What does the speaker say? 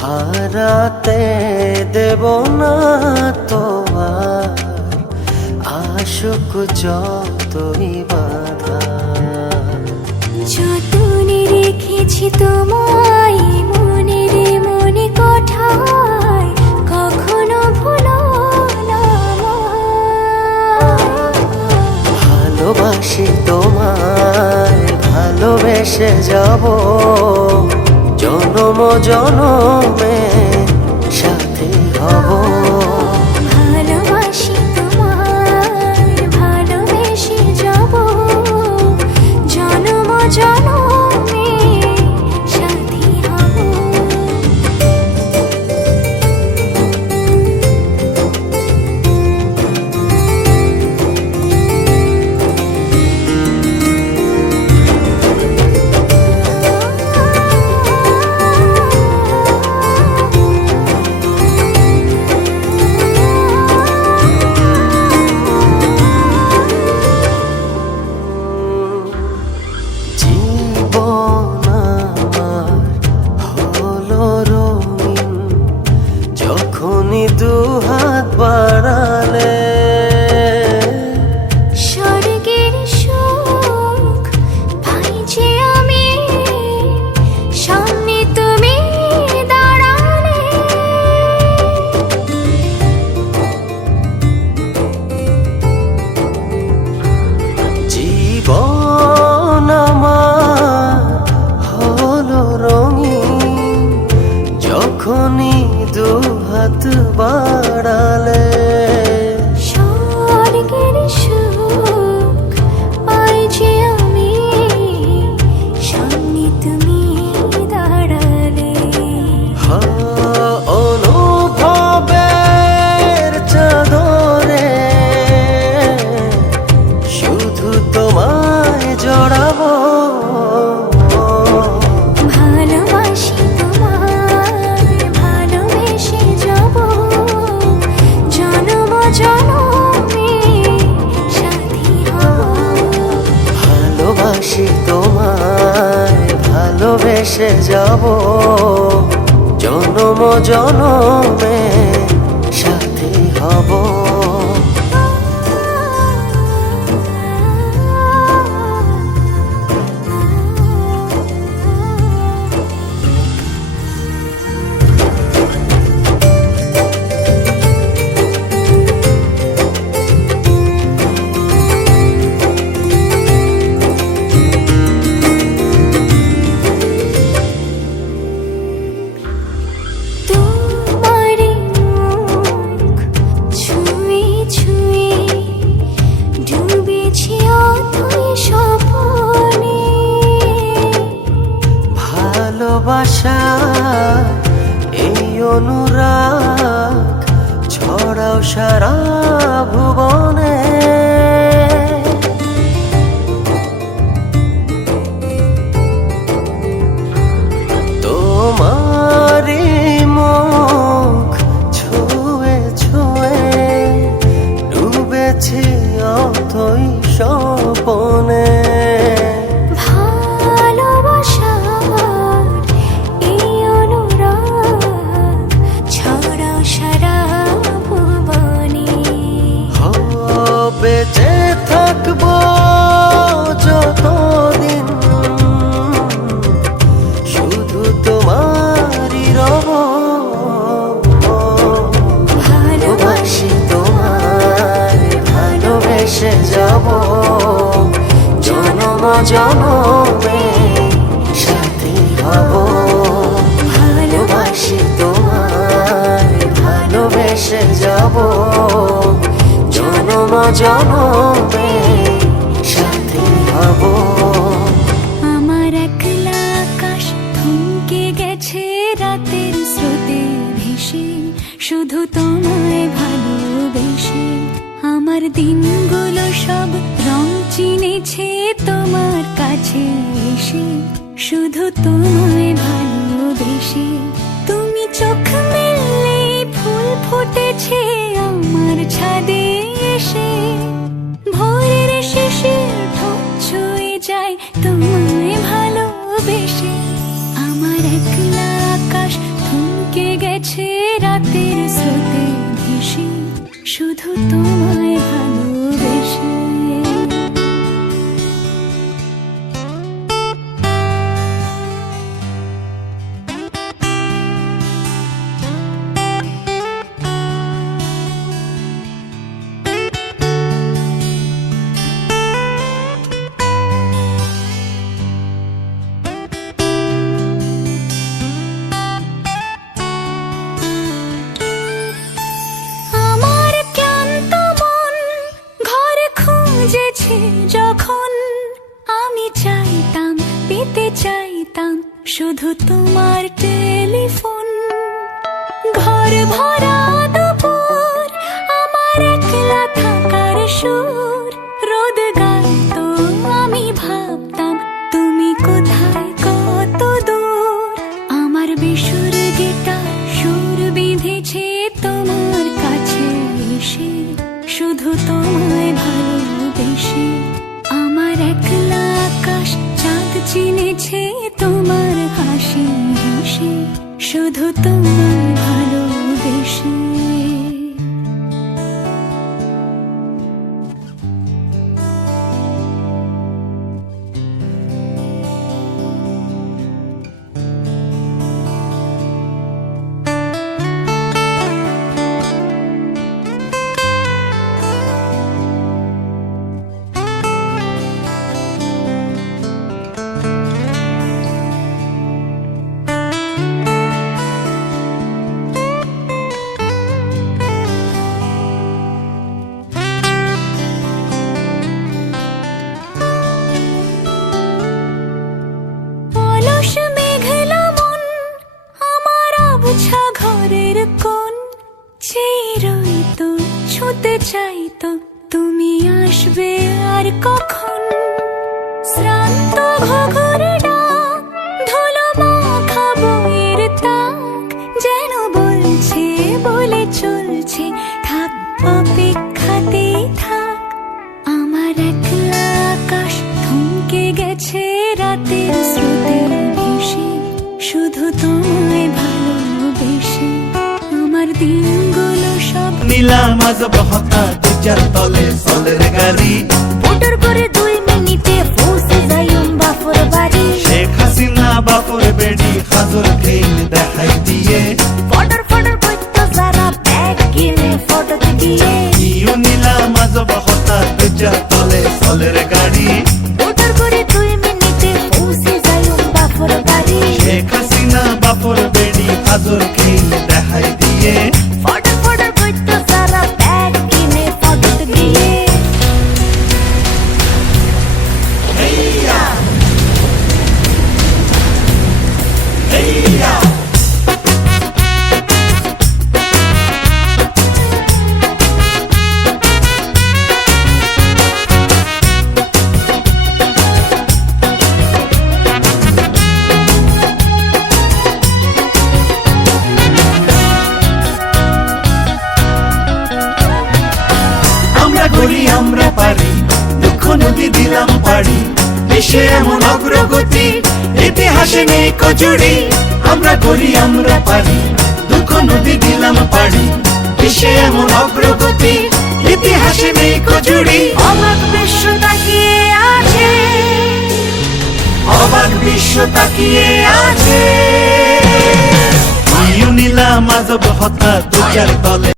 হারাতে দেব না তো আর আশুক যতই বাধা। যতনে রেখেছি তোমায় মনের মনে কোঠায়, কখনো ভুলো না ভালোবাসি তোমায়, ভালোবেসে যাব জনম জনমে সাথী হব। ভালোবাসি তোমায়, ভালোবেসে যাব জনম জনমে সাথী হব। দুহাত বাড়ালে স্বর্গের সুখ পাই যে আমি, সামনে তুমি দাঁড়ালে। জীবন আমার হলো রঙিন যখনই দুহাত বাড়ালে। স্বর্গের সুখ পাই যে আমি, সামনে তুমি দাঁড়ালে। অনুভবের চাদরে শুধু তোমায় জড়াবো। ভালোবাসি তোমায়, ভালোবেসে যাব জনম জনমে সাথী হব। ভালোবাসি তোমায়, ভালোবেসে যাব জনম জনমে সাথী হব। ভালোবাসা এই অনুরাগ ছড়াও সারা ভুবনে। তোমারই মুখ ছুঁয়ে ছুঁয়ে ডুবেছি অথই স্বপনে। বেঁচে থাকবো যতদিন শুধু তোমারই রব। ভালোবাসি তোমায়, ভালোবেসে যাব জনম জনমে সাথী হব। ভালোবাসি তোমায়, ভালোবেসে যাব জনম জনমে সাথী হব। আমার একলা আকাশ থমকে গেছে রাতের স্রোতে ভেসে, শুধু তোমায় ভালোবেসে। আমার দিনগুলো সব রং চিনেছে তোমার কাছে এসে, শুধু তোমায় ভালোবেসে। তুমি চোখ মেললে ফুল ফুটেছে আমার ছাদে এসে, ভোরের শিশির ঠোঁট ছুঁয়ে যায় তোমায় ভালোবেসে। আমার একলা আকাশ ভরা দুপুর আমার একলা থাকার সুর রোদ গাইতো আমি ভাবতাম তুমি কোথায় কত দূর আমার বেসুর গিটার সুর বিঁধেছে তোমার কাছে এসে শুধু তোমায় ভালোবেসে আমার একলা আকাশ চাঁদ চিনেছে তোমার হাসি হেসে শুধু তোমায় ভালোবেসে অলস মেঘলা মন আমার আবছা ঘরের কোণ চেয়ে রইতো ছুঁতে চাইতো তুমি আসবে আর কখন শ্রান্ত ঘঘর ডাক ধুলো মাখা বইয়ের তাক যেন বলছে বলে চলছে থাক অপেক্ষাতেই থাক আমার একলা আকাশ থমকে গেছে রাতের স্রোতে ভেসে শুধু তোমায় ভালোবেসে আমার দিনগুলো সব নিলাম আজ বহতা দুজার তলে চলের গাড়ি মোটর করে 2 মিনিটে পৌঁছে যাইম বাপর বাড়ি শেখ হাসিনা বাপর বেড়ি হাজর খেইল দেখাই দিয়ে ফটর ফটর করতো যারা ব্যাগ কিনে ফটো দিয়ে ইউ নিলাম আজ বহতা দুজার তলে চলের গাড়ি মোটর করে 2 মিনিটে পৌঁছে যাইম বাপর বাড়ি শেখ হাসিনা বাপর বেড়ি হাজর খেইল দেখাই দিয়ে ফটর ফটর করতো যারা ব্যাগ কিনে ফটো দিয়ে আমরা করি আমরা পারি দুঃখ নদী দিলাম পারি দেশে এমন অগ্রগতি ইতিহাসে নেই কজুরি আমরা করি আমরা পারি দুঃখ নদী দিলাম পারি দেশে এমন অগ্রগতি ইতিহাসে নেই কজুরি অবাক বিশ্ব তাকিয়ে আছে অবাক বিশ্ব তাকিয়ে আছে ইউ নিলাম আজ বহতা দুজার তলে